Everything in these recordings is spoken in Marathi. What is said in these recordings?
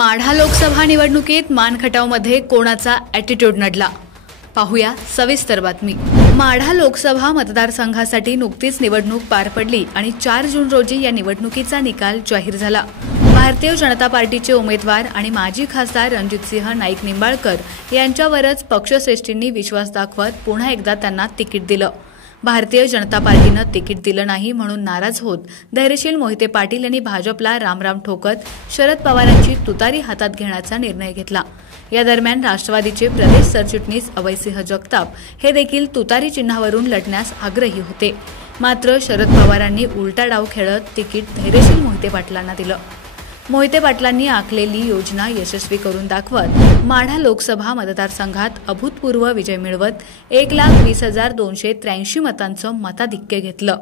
माढा लोकसभा निवडणुकीत मानखटावमध्ये कोणाचा ॲटिट्यूड नडला? पाहूया सविस्तर बातमी। माढा लोकसभा मतदारसंघासाठी नुकतीच निवडणूक पार पडली आणि 4 जून रोजी या निवडणुकीचा निकाल जाहीर झाला। भारतीय जनता पार्टीचे उमेदवार आणि माजी खासदार रणजितसिंह नाईक निंबाळकर यांच्यावरच पक्षश्रेष्ठींनी विश्वास दाखवत पुन्हा एकदा त्यांना तिकीट दिलं। भारतीय जनता पार्टीनं तिकीट दिलं नाही म्हणून नाराज होत धैर्यशील मोहिते पाटील यांनी भाजपला रामराम ठोकत शरद पवारांची तुतारी हातात घेण्याचा निर्णय घेतला। या दरम्यान राष्ट्रवादीचे प्रदेश सरचिटणीस अभयसिंह जगताप हे देखील तुतारी चिन्हावरून लढण्यास आग्रही होते। मात्र शरद पवारांनी उलटा डाव खेळत तिकीट धैर्यशील मोहिते पाटलांना दिलं। मोहिते पाटलांनी आखलेली योजना यशस्वी करून दाखवत माढा लोकसभा मतदारसंघात अभूतपूर्व विजय मिळवत 1,20,283 मतांचं मताधिक्य घेतलं।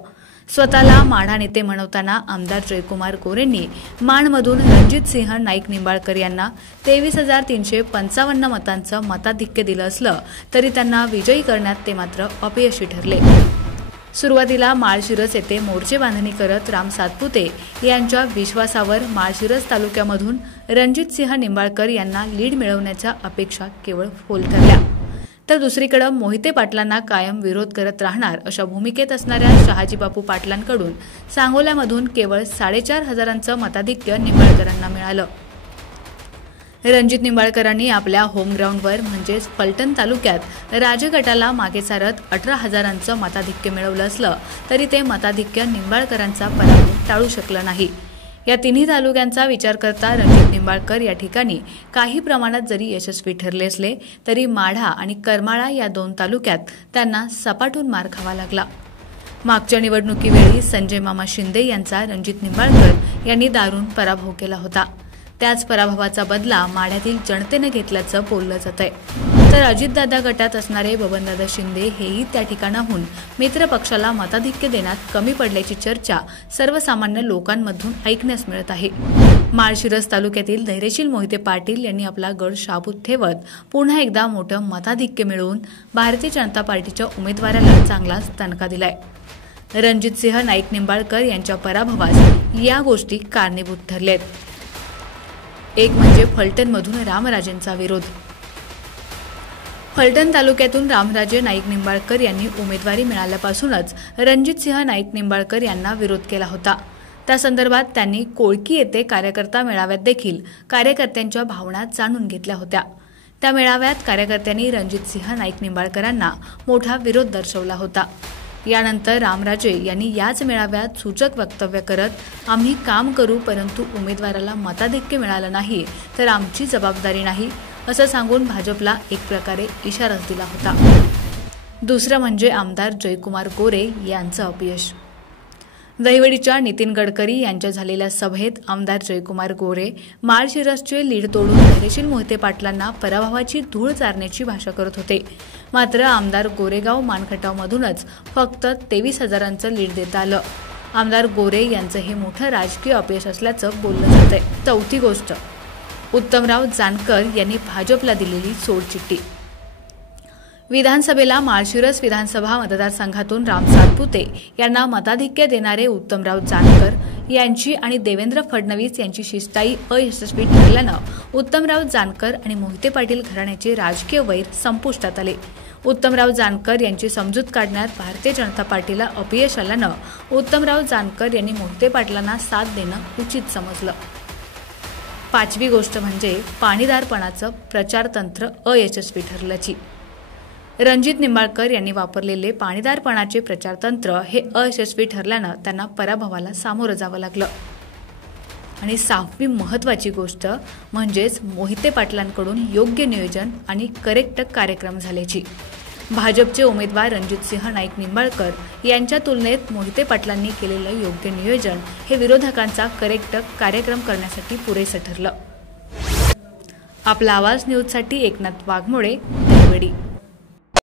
स्वतःला माढा नेते म्हणवताना आमदार जयकुमार गोरेंनी माणमधून रणजितसिंह नाईक निंबाळकर यांना 23,355 मतांचं मताधिक्य दिलं असलं तरी त्यांना विजयी करण्यात ते मात्र अपयशी ठरले। सुरुवातीला माळशिरस येथे मोर्चे बांधणी करत राम सातपुते यांच्या विश्वासावर माळशिरस तालुक्यामधून रणजितसिंह निंबाळकर यांना लीड मिळवण्याच्या अपेक्षा केवळ फोल ठरल्या, तर दुसरीकडे मोहिते पाटलांना कायम विरोध करत राहणार अशा भूमिकेत असणाऱ्या शहाजीबापू पाटलांकडून सांगोल्यामधून केवळ 4,500 मताधिक्य निंबाळकरांना मिळालं। रणजित निंबाळकरांनी आपल्या होम ग्राउंडवर म्हणजेच फलटण तालुक्यात राजगटाला मागे सारत 18,000 मताधिक्य मिळवलं असलं तरी ते मताधिक्य निंबाळकरांचा पराभव टाळू शकलं नाही। या तिन्ही तालुक्यांचा विचार करता रणजित निंबाळकर या ठिकाणी काही प्रमाणात जरी यशस्वी ठरले असले तरी माढा आणि करमाळा या 2 तालुक्यात त्यांना सपाटून मार खावा लागला। मागच्या निवडणुकीवेळी संजय मामा शिंदे यांचा रणजित निंबाळकर यांनी दारुण पराभव केला होता। त्याच पराभवाचा बदला माढ्यातील जनतेने घेतल्याचं बोललं जातंय। तर अजितदादा गटात असणारे बबनदादा शिंदे हेही त्या ठिकाणाहून मित्र पक्षाला मताधिक्य देण्यात कमी पडल्याची चर्चा सर्वसामान्य लोकांमधून ऐकण्यास मिळत आहे। माळशिरस तालुक्यातील धैर्यशील मोहिते पाटील यांनी आपला गड शाबूत ठेवत पुन्हा एकदा मोठं मताधिक्य मिळवून भारतीय जनता पार्टीच्या उमेदवाराला चांगलाच दणका दिलाय। रणजितसिंह नाईक निंबाळकर यांच्या पराभवास या गोष्टी कारणीभूत ठरलेत। एक म्हणजे फलटणमधून रामराजेंचा विरोध। फलटण तालुक्यातून रामराजे नाईक निंबाळकर यांनी उमेदवारी मिळाल्यापासूनच रणजितसिंह नाईक निंबाळकर यांना विरोध केला होता। त्या संदर्भात त्यांनी कोळकी येथे कार्यकर्ता मेळाव्यात देखील कार्यकर्त्यांच्या भावना जाणून घेतल्या होत्या। त्या मेळाव्यात कार्यकर्त्यांनी रणजितसिंह नाईक निंबाळकरांना मोठा विरोध दर्शवला होता। यानंतर रामराजे यांनी याच मेळाव्यात सूचक वक्तव्य करत आम्ही काम करू परंतु उमेदवाराला मताधिक्य मिळालं नाही तर आमची जबाबदारी नाही असं सांगून भाजपला एक प्रकारे इशाराच दिला होता। दुसरं म्हणजे आमदार जयकुमार गोरे यांचं अपयश। दहिवडीच्या नितीन गडकरी यांच्या झालेल्या सभेत आमदार जयकुमार गोरे माळशिरसचे लीड तोडून धैर्यशील मोहिते पाटलांना पराभवाची धूळ चारण्याची भाषा करत होते। मात्र आमदार गोरेगाव मानखटावमधूनच फक्त 23,000 लीड देता आलं। आमदार गोरे यांचं हे मोठं राजकीय अपयश असल्याचं बोललं जातंय। चौथी गोष्ट, उत्तमराव जानकर यांनी भाजपला दिलेली सोडचिठ्ठी। विधानसभेला माळशिरस विधानसभा मतदारसंघातून राम सातपुते यांना मताधिक्य देणारे उत्तमराव जानकर यांची आणि देवेंद्र फडणवीस यांची शिष्टाई अयशस्वी ठरल्यानं उत्तमराव जानकर आणि मोहिते पाटील घराण्याचे राजकीय वैर संपुष्टात आले। उत्तमराव जानकर यांची समजूत काढण्यात भारतीय जनता पार्टीला अपयश आल्यानं उत्तमराव जानकर यांनी मोहिते पाटलांना साथ देणं उचित समजलं। पाचवी गोष्ट म्हणजे पाणीदारपणाचं प्रचारतंत्र अयशस्वी ठरल्याची। रणजित निंबाळकर यांनी वापरलेले पाणीदारपणाचे प्रचारतंत्र हे अयशस्वी ठरल्यानं त्यांना पराभवाला सामोरं जावं लागलं। आणि 6वी महत्त्वाची गोष्ट म्हणजेच मोहिते पाटलांकडून योग्य नियोजन आणि करेक्ट कार्यक्रम झाल्याची। भाजपचे उमेदवार रणजितसिंह नाईक निंबाळकर यांच्या तुलनेत मोहिते पाटलांनी केलेलं योग्य नियोजन हे विरोधकांचा करेक्ट कार्यक्रम करण्यासाठी पुरेसं ठरलं। आपला आवाज न्यूजसाठी एकनाथ वाघमोडे, दहिवडी।